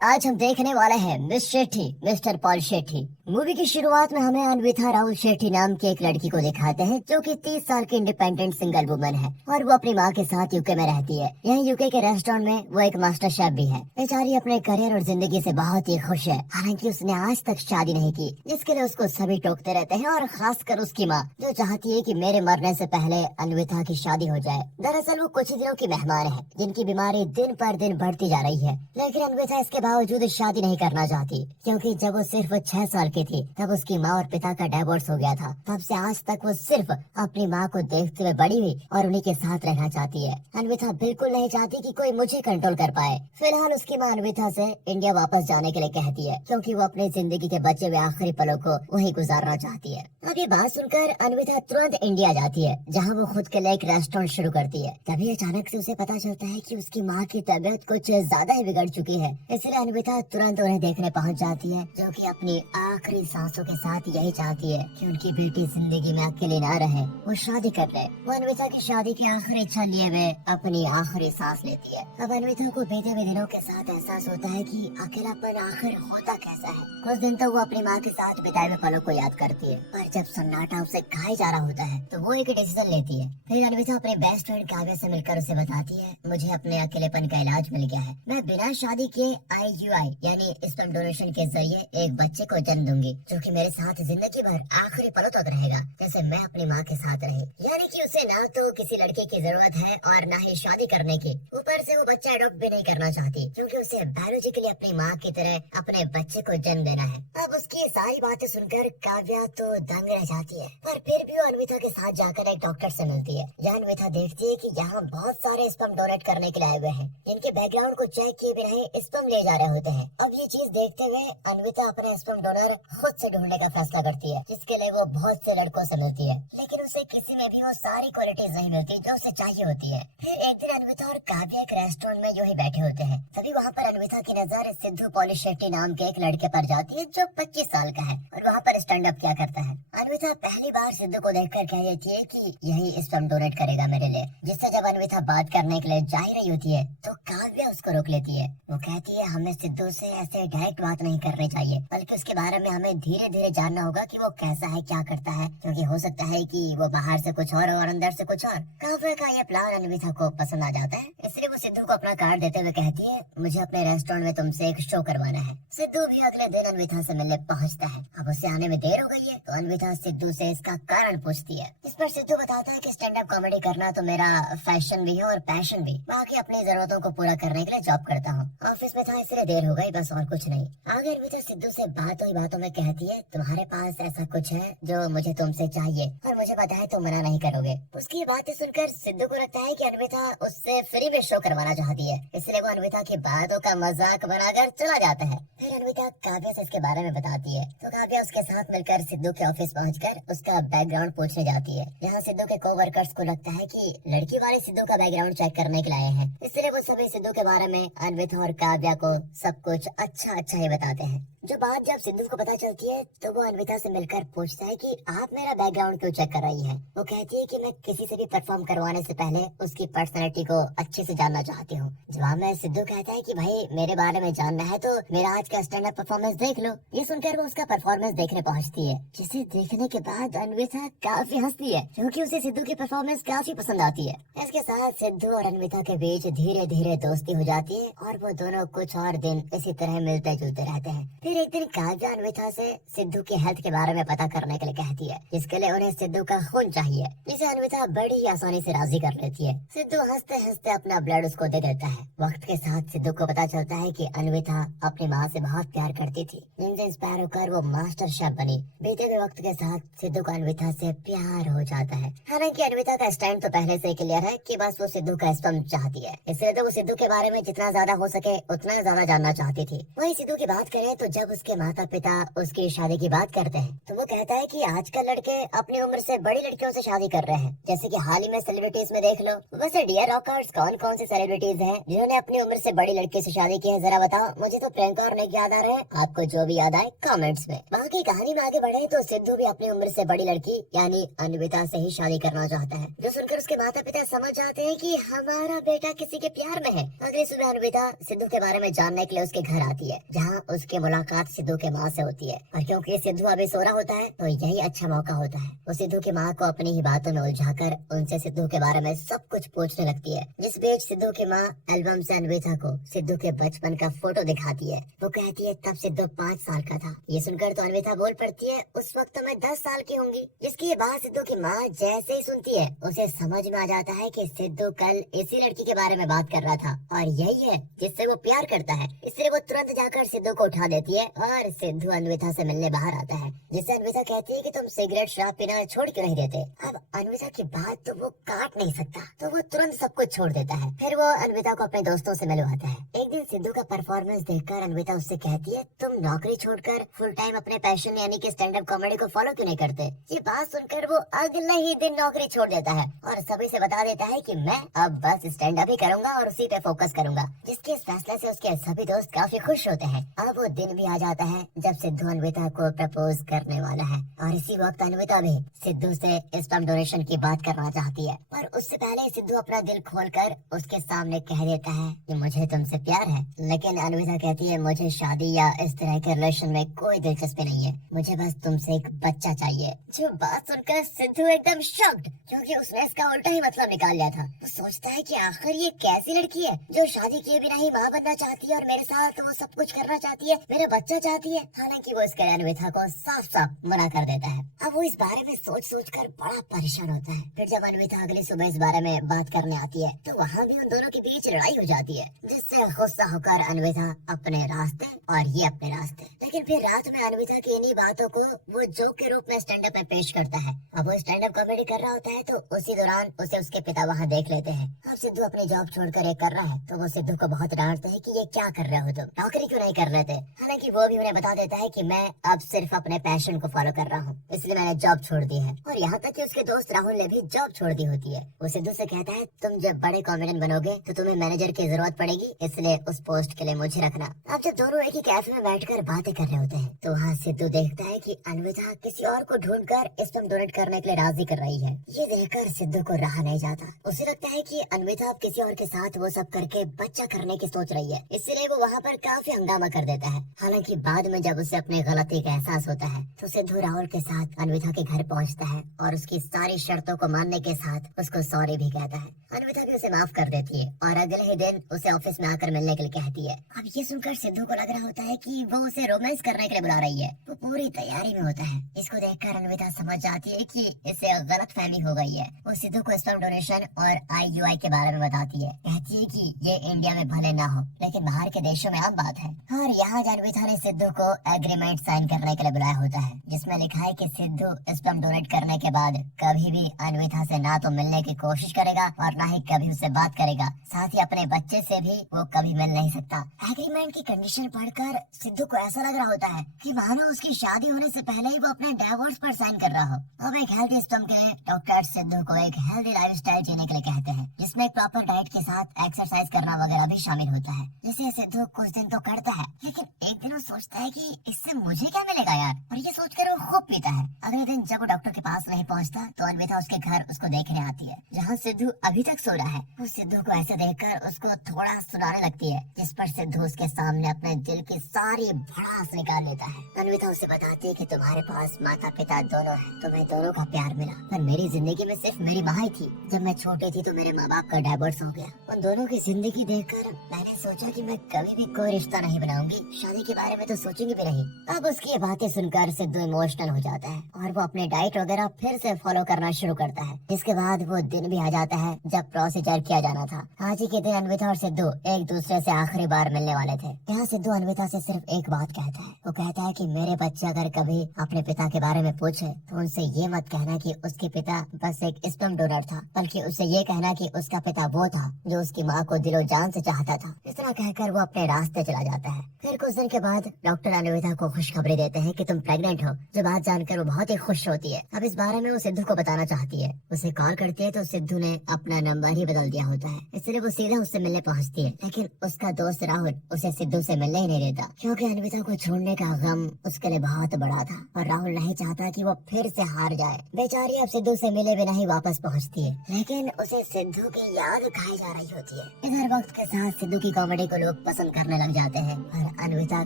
आज हम देखने वाले हैं miss Shetty mister Paul Shetty. Movie की शुरुआत में हमें अन्विता राहुल शेट्टी नाम की एक लड़की को दिखाते हैं जो कि 30 साल की इंडिपेंडेंट सिंगल वुमन है और वो अपनी माँ के साथ यूके में रहती है। यहीं यूके के रेस्टोरेंट में वो एक मास्टर शेफ भी है। बेचारी अपने करियर और जिंदगी से बहुत ही खुश है, हालांकि उसने आज तक शादी नहीं की, जिसके लिए उसको सभी टोकते रहते हैं और खासकर उसकी माँ, जो चाहती है कि मेरे मरने से पहले अन्विता की शादी हो जाए। दरअसल वो कुछ दिनों की मेहमान है जिनकी बीमारी दिन पर दिन बढ़ती जा रही है, लेकिन अन्विता इसके बावजूद शादी नहीं करना चाहती, क्योंकि जब वो सिर्फ 6 साल की थी तब उसकी माँ और पिता का डिवोर्स हो गया था। तब से आज तक वो सिर्फ अपनी माँ को देखते हुए बड़ी हुई और उन्हीं के साथ रहना चाहती है। अन्विता बिल्कुल नहीं चाहती कि कोई मुझे कंट्रोल कर पाए। फिलहाल उसकी माँ अन्विता से इंडिया वापस जाने के लिए कहती है, क्योंकि वो अपनी जिंदगी के बचे हुए आखिरी पलों को वहीं गुजारना चाहती है। अब ये बात सुनकर अन्विता तुरंत इंडिया जाती है, जहाँ वो खुद के लिए एक रेस्टोरेंट शुरू करती है। तभी अचानक से उसे पता चलता है कि उसकी माँ की तबीयत कुछ ज्यादा ही बिगड़ चुकी है, इसलिए अन्विता तुरंत उन्हें देखने पहुंच जाती है, जो कि अपनी आखिरी सांसों के साथ यही चाहती है कि उनकी बेटी जिंदगी में अकेले ना रहे, वो शादी कर ले। वो अन्विता की शादी की आखिरी इच्छा लिए हुए अपनी आखिरी सांस लेती है। अब अन्विता को बीते हुए दिनों के साथ एहसास होता है कि अकेलापन आखिर होता कैसा है। कुछ दिन तो वो अपनी माँ के साथ बिताए हुए पलों को याद करती है, पर जब सन्नाटा उसे खाई जा रहा होता है तो वो एक डिसीजन लेती है। फिर अन्विता अपने बेस्ट फ्रेंड काव्या से मिलकर उसे बताती है, मुझे अपने अकेलेपन का इलाज मिल गया है, मैं बिना शादी के IUI यानी स्पर्म डोनेशन के जरिए एक बच्चे को जन्म दूंगी, जो कि मेरे साथ जिंदगी भर आखिरी पलों तक रहेगा, जैसे मैं अपनी माँ के साथ रही। यानी कि उसे ना तो किसी लड़के की जरूरत है और ना ही शादी करने की। ऊपर से वो बच्चा अडॉप्ट भी नहीं करना चाहती, क्योंकि उसे बायोलॉजिकली अपनी माँ की तरह अपने बच्चे को जन्म देना है। अब उसकी सारी बातें सुनकर काव्या तो दंग रह जाती है, पर फिर भी वो अन्विता के साथ जाकर एक डॉक्टर से मिलती है। जहाँ अन्विता देखती है कि यहाँ बहुत सारे स्पर्म डोनेट करने के लिए आए हुए हैं, जिनके बैकग्राउंड को चेक किए बिना ही स्पर्म ले जा रहे होते हैं। अब ये चीज देखते हुए अन्विता अपने स्पर्म डोनर खुद से ढूंढने का फैसला करती है, जिसके लिए वो बहुत से लड़कों से मिलती है, लेकिन उसे किसी में भी वो सारी क्वालिटीज नहीं मिलती जो उसे चाहिए होती है। फिर एक दिन अन्विता और काव्या एक रेस्टोरेंट में यूं ही बैठे होते हैं, तभी वहाँ पर अन्विता की नजर सिद्धू पॉली शेट्टी नाम के एक लड़के पर जाती है, जो 25 साल का है और वहाँ पर स्टैंड अप किया करता है। अन्विता पहली बार सिद्धू को देखकर कह देती है कि यही स्पर्म डोनेट करेगा मेरे लिए, जिससे जब अन्विता बात करने के लिए जा ही रही होती है तो काव्या उसको रोक लेती है। वो कहती है, हमें सिद्धू से ऐसे डायरेक्ट बात नहीं करनी चाहिए, बल्कि उसके बारे में हमें धीरे धीरे जानना होगा कि वो कैसा है, क्या करता है, क्योंकि हो सकता है कि वो बाहर से कुछ और अंदर से कुछ और। काव्या का ये प्लान अन्विता को पसंद आ जाता है, इसलिए वो सिद्धू को अपना कार्ड देते हुए कहती है, मुझे अपने रेस्टोरेंट में तुमसे एक शो करवाना है। सिद्धू भी अगले दिन अन्विता से मिलने पहुँचता है। अब उसे आने में देर हो गई है तो अन्विता सिद्धू से इसका कारण पूछती है। इस पर सिद्धू बताता है कि स्टैंड अप कॉमेडी करना तो मेरा फैशन भी है और पैशन भी, बाकी अपनी जरूरतों को पूरा करने के लिए जॉब करता हूँ। ऑफिस में था इसलिए देर हो गई, बस और कुछ नहीं। आगे अन्विता सिद्धू से बातों ही बातों में कहती है, तुम्हारे पास ऐसा कुछ है जो मुझे तुमसे चाहिए और मुझे पता है तुम मना नहीं करोगे। उसकी बातें सुनकर सिद्धू को लगता है कि अन्विता उससे फ्री में शो करवाना चाहती है, इसलिए वो अन्विता की बातों का मजाक बनाकर चला जाता है। फिर अन्विता काव्या से इसके बारे में बताती है तो काव्या उसके साथ मिलकर सिद्धू के ऑफिस पहुंचकर उसका बैकग्राउंड पूछने जाती है। यहाँ सिद्धू के कोवर्कर्स को लगता है कि लड़की वाले सिद्धू का बैकग्राउंड चेक करने के लिए आए हैं, इसलिए वो सभी सिद्धू के बारे में अन्विता और काव्या को सब कुछ अच्छा ही बताते हैं। जो बात जब सिद्धू को पता चलती है तो वो अन्विता से मिलकर पूछता है कि आप मेरा बैकग्राउंड क्यों चेक कर रही हैं? वो कहती है कि मैं किसी से भी परफॉर्म करवाने से पहले उसकी पर्सनैलिटी को अच्छे से जानना चाहती हूँ। जवाब में सिद्धू कहता है कि भाई मेरे बारे में जानना है तो मेरा आज का स्टैंड अप परफॉर्मेंस देख लो। ये सुनकर वो उसका परफॉर्मेंस देखने पहुँचती है, जिसे देखने के बाद अन्विता काफी हंसती है, क्योंकि उसे सिद्धू की परफॉर्मेंस काफी पसंद आती है। इसके साथ सिद्धू और अन्विता के बीच धीरे धीरे दोस्ती हो जाती है और वो दोनों कुछ और दिन इसी तरह मिलते जुलते रहते हैं। फिर एक दिन काव्या अन्विता से सिद्धू की हेल्थ के बारे में पता करने के लिए कहती है, जिसके लिए उन्हें सिद्धू का खून चाहिए, जिसे अन्विता बड़ी आसानी से राजी कर लेती है। सिद्धू हंसते हंसते अपना ब्लड उसको दे देता है। वक्त के साथ सिद्धू को पता चलता है कि अन्विता अपनी माँ से बहुत प्यार करती थी, जिनसे इंस्पायर होकर वो मास्टर शेफ बनी। बीते हुए वक्त के साथ सिद्धू को अन्विता से प्यार हो जाता है। हालांकि अन्विता का स्टैंड तो पहले से क्लियर है कि बस वो सिद्धू का स्पर्म चाहती है, इसलिए तो वो सिद्धू के बारे में जितना ज्यादा हो सके उतना ज्यादा जानना चाहती थी। वही सिद्धू की बात करें तो जब उसके माता पिता उसकी शादी की बात करते हैं तो वो कहता है कि आजकल लड़के अपनी उम्र से बड़ी लड़कियों से शादी कर रहे हैं, जैसे कि हाल ही में सेलिब्रिटीज में देख लो। वैसे डियर रॉकर्स, कौन कौन से सेलिब्रिटीज हैं जिन्होंने अपनी उम्र से बड़ी लड़की से शादी की है, जरा बताओ। मुझे तो प्रियंका और निक याद आ रहे हैं, आपको जो भी याद आए कमेंट्स में। बाकी कहानी में आगे बढ़े तो सिद्धू भी अपनी उम्र से बड़ी लड़की यानी अन्विता से ही शादी करना चाहता है, जो सुनकर उसके माता पिता समझ जाते हैं कि हमारा बेटा किसी के प्यार में है। अगली सुबह अन्विता सिद्धू के बारे में जानने के लिए उसके घर आती है, जहाँ उसकी मुलाकात सिद्धू के माँ से होती है। और क्योंकि सिद्धू अभी सो रहा होता है तो यही अच्छा मौका होता है। वो सिद्धू की माँ को अपनी ही बातों में उलझाकर उनसे सिद्धू के बारे में सब कुछ पूछने लगती है। जिस बीच सिद्धू की माँ एल्बम से अन्विता को सिद्धू के बचपन का फोटो दिखाती है। वो कहती है तब सिद्धू 5 साल का था। ये सुनकर तो अन्विता बोल पड़ती है, उस वक्त तो मैं 10 साल की होंगी। जिसकी बात सिद्धू की माँ जैसे ही सुनती है उसे समझ में आ जाता है कि सिद्धू कल इसी लड़की के बारे में बात कर रहा था और यही है जिससे वो प्यार करता है। इसलिए वो तुरंत जाकर सिद्धू को उठा देती है और सिद्धू अन्विता से मिलने बाहर आता है, जिससे अन्विता कहती है कि तुम सिगरेट शराब पीना छोड़ क्यों नहीं देते। अब अन्विता की बात तो वो काट नहीं सकता, तो वो तुरंत सब कुछ छोड़ देता है। फिर वो अन्विता को अपने दोस्तों से मिलवाता है। एक दिन सिद्धू का परफॉर्मेंस देखकर अन्विता उससे कहती है, तुम नौकरी छोड़कर फुल टाइम अपने पैशन यानी कि स्टैंड अप कॉमेडी को फॉलो क्यों नहीं करते। ये बात सुनकर वो अगले ही दिन नौकरी छोड़ देता है और सभी से बता देता है कि मैं अब बस स्टैंड अप ही करूंगा और उसी पे फोकस करूंगा। जिसके इस फैसले से उसके सभी दोस्त काफी खुश होते हैं। अब वो दिन भी आ जाता है जब सिद्धू अन्विता को प्रपोज करने वाला है और इसी वक्त अन्विता भी सिद्धू से स्पर्म डोनेशन की बात करना चाहती है, पर उससे पहले सिद्धू अपना दिल खोलकर उसके सामने कह देता है कि मुझे तुमसे प्यार है। लेकिन अन्विता कहती है, मुझे शादी या इस तरह के रिलेशन में कोई दिलचस्पी नहीं है, मुझे बस तुमसे एक बच्चा चाहिए। जो बात सुनकर सिद्धू एकदम शॉक्ड, क्योंकि उसने इसका उल्टा ही मतलब निकाल लिया था। वो सोचता है कि आखिर ये कैसी लड़की है जो शादी किए बिना ही माँ बनना चाहती है और मेरे साथ तो वो सब कुछ करना चाहती है, मेरा बच्चा चाहती है। हालांकि वो इसके अन्विता को साफ साफ मना कर देता है। अब वो इस बारे में सोच सोच कर बड़ा परेशान होता है। फिर जब अन्विता अगली सुबह इस बारे में बात करने आती है तो वहाँ भी उन दोनों के बीच लड़ाई हो जाती है, जिससे गुस्सा होकर अन्विता अपने रास्ते और ये अपने रास्ते। लेकिन फिर रात में अन्विता की इन्हीं बातों को वो जोक के रूप में स्टैंड अप में पेश करता है। अब वो स्टैंड अप कॉमेडी कर रहा होता है तो उसी दौरान उसे उसके पिता वहाँ देख लेते हैं। अब सिद्धू अपनी जॉब छोड़कर ये कर रहा है तो वो सिद्धू को बहुत डांटते हैं कि ये क्या कर रहे हो तुम, नौकरी क्यों नहीं कर रहे थे। हालांकि वो भी उन्हें बता देता है कि मैं अब सिर्फ अपने पैशन को फॉलो कर रहा हूँ, इसलिए मैंने जॉब छोड़ दी है। और यहाँ तक कि उसके दोस्त राहुल ने भी जॉब छोड़ दी होती है। वो सिद्धू से कहता है, तुम जब बड़े कॉमेडियन बनोगे तो तुम्हें मैनेजर की जरूरत पड़ेगी, इसलिए उस पोस्ट के लिए मुझे रखना। अब जब दोनों एक ही कैफे में बैठकर बातें कर रहे होते हैं तो वहाँ सिद्धू देखता है कि अन्विता किसी और को ढूंढकर स्पर्म डोनेट करने के लिए राजी कर रही है। ये देखकर सिद्धू को रहा नहीं जाता। उसे लगता है कि अन्विता अब किसी और के साथ वो सब करके बच्चा करने की सोच रही है, इसलिए वो वहाँ पर काफी हंगामा कर देता है। हालांकि बाद में जब उसे अपने गलती का एहसास होता है तो सिद्धू राहुल के साथ अन्विता के घर पहुँचता है और उसकी सारी शर्तों को मानने के साथ उसको सॉरी भी कहता है। अन्विता भी उसे माफ कर देती है और अगले ही दिन उसे ऑफिस में आकर मिलने के लिए कहती है। अब ये सुनकर सिद्धू को लग रहा होता है कि वो उसे रोमांस करने के लिए बुला रही है। वो पूरी तैयारी में होता है। इसको देखकर अन्विता समझ जाती है कि इसे गलतफहमी हो गई है। वो सिद्धू को स्पर्म डोनेशन और IUI के बारे में बताती है। कहती है कि ये इंडिया में भले ना हो लेकिन बाहर के देशों में आम बात है। और यहाँ अन्विता ने सिद्धू को एग्रीमेंट साइन करने के लिए बुलाया होता है, जिसमें लिखा है कि सिद्धू स्पर्म डोनेट करने के बाद कभी भी अन्विता से ना तो मिलने की कोशिश करेगा और ना ही कभी उससे बात करेगा। साथ ही अपने बच्चे से भी वो कभी मिल नहीं सकता। एग्रीमेंट की कंडीशन पढ़कर सिद्धू को ऐसा लग रहा होता है कि मानो उसकी शादी होने से पहले ही वो अपने डाइवोर्स पर साइन कर रहा हो। अब एक हेल्थी स्पर्म के लिए डॉक्टर सिद्धू को एक हेल्दी लाइफस्टाइल जीने के लिए कहते हैं, जिसमें एक प्रॉपर डाइट के साथ एक्सरसाइज करना वगैरह भी शामिल होता है, जिसे सिद्धू कुछ दिन तो करता है। लेकिन एक दिन वो सोचता है कि इससे मुझे क्या मिलेगा यार, और ये सोचकर वो खूब पीता है। अगले दिन जब वो डॉक्टर के पास नहीं पहुंचता तो अन्विता उसके घर उसको देखने आती है, जहाँ सिद्धू अभी तक सो रहा है। वो सिद्धू को ऐसे देखकर उसको थोड़ा सुनाने लगती है, जिस पर सिद्धू उसके सामने अपने दिल की सारी भड़ास निकाल लेता है। अन्विता उसे बताती है कि तुम्हारे पास माता पिता दोनों है, तुम्हें दोनों का प्यार मिला, पर मेरी जिंदगी में सिर्फ मेरी माँ ही थी। जब मैं छोटी थी तो मेरे माँ बाप का डाइवोर्स हो गया। उन दोनों की जिंदगी देखकर मैंने सोचा कि मैं कभी भी कोई रिश्ता नहीं बनाऊंगी, शादी के बारे में तो सोचूंगी भी नहीं। अब उसकी ये बातें सुनकर सिद्धू इमोशनल हो जाता है और वो अपने डाइट वगैरह फिर से फॉलो करना शुरू करता है। इसके बाद वो दिन भी आ जाता है जब प्रोसीजर किया जाना था। आज ही के दिन अन्विता और सिद्धू एक दूसरे से आखिरी बार मिलने वाले थे। यहाँ सिद्धू अन्विता से सिर्फ एक बात कहता है। वो कहता है कि मेरे बच्चे अगर कभी अपने पिता के बारे में पूछे तो उनसे ये मत कहना कि उसके पिता बस एक स्पर्म डोनर था, बल्कि उससे ये कहना कि उसका पिता वो था जो उसकी माँ को दिलो जान से चाहता था। इस तरह कहकर वो अपने रास्ते चला जाता है। फिर कुछ दिन के बाद डॉक्टर अन्विता को खुशखबरी देते हैं कि तुम प्रेग्नेंट हो। जो बात जानकर वो बहुत ही खुश होती है। अब इस बारे में वो सिद्धू को बताना चाहती है। उसे कॉल करती है तो सिद्धू ने अपना नंबर ही बदल दिया होता है, इसलिए वो सीधा उससे मिलने पहुंचती है। लेकिन उसका दोस्त राहुल उसे सिद्धू से मिलने ही नहीं देता, क्योंकि अन्विता को छोड़ने का गम उसके लिए बहुत बड़ा था और राहुल नहीं चाहता कि वो फिर से हार जाए। बेचारी अब सिद्धू से मिले बिना ही वापस पहुंचती है, लेकिन उसे सिद्धू की याद खाई जा रही होती है। इधर वक्त के साथ सिद्धू की कॉमेडी को लोग पसंद करने लग जाते हैं और अन्विता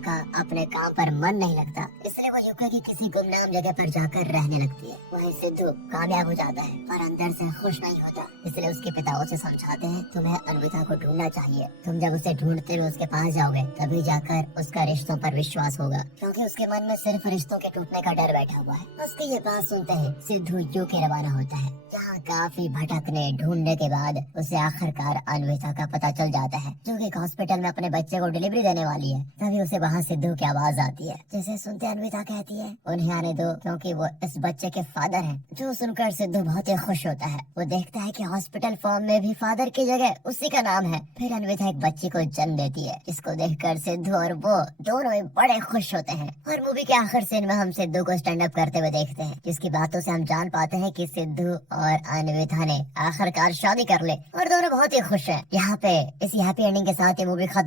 का अपने काम पर मन नहीं लगता, इसलिए वो यूके की किसी गुमनाम जगह पर जाकर रहने लगती है। वहीं सिद्धू कामयाब हो जाता है पर अंदर से खुश नहीं होता, इसलिए उसके पिता उसे समझाते हैं तुम्हें अन्विता को ढूंढना चाहिए। तुम जब उसे ढूंढते हुए उसके पास जाओगे तभी जाकर उसका रिश्तों पर विश्वास होगा, क्योंकि उसके मन में सिर्फ रिश्तों के टूटने का डर बैठा हुआ है। उसकी ये बात सुनते ही सिद्धू यूके रवाना होता है। यहाँ काफी भटकने ढूंढने के बाद उसे आखिरकार अन्विता का पता चल जाता है, जो कि एक हॉस्पिटल में अपने बच्चे को डिलीवरी देने वाली है। तभी उसे वहाँ सिद्धू की आवाज आती है, जिसे सुनते अन्विता कहती है उन्हें आने दो, क्योंकि वो इस बच्चे के फादर हैं। जो सुनकर सिद्धू बहुत ही खुश होता है। वो देखता है कि हॉस्पिटल फॉर्म में भी फादर की जगह उसी का नाम है। फिर अन्विता एक बच्ची को जन्म देती है, जिसको देखकर सिद्धू और वो दोनों ही बड़े खुश होते हैं। और मूवी के आखिर सीन में हम सिद्धू को स्टैंड अप करते हुए देखते हैं, जिसकी बातों से हम जान पाते हैं कि सिद्धू और अन्विता ने आखिरकार शादी कर ले और दोनों बहुत ही खुश हैं। यहाँ पे इसी हैप्पी एंडिंग के साथ ये मूवी खत्म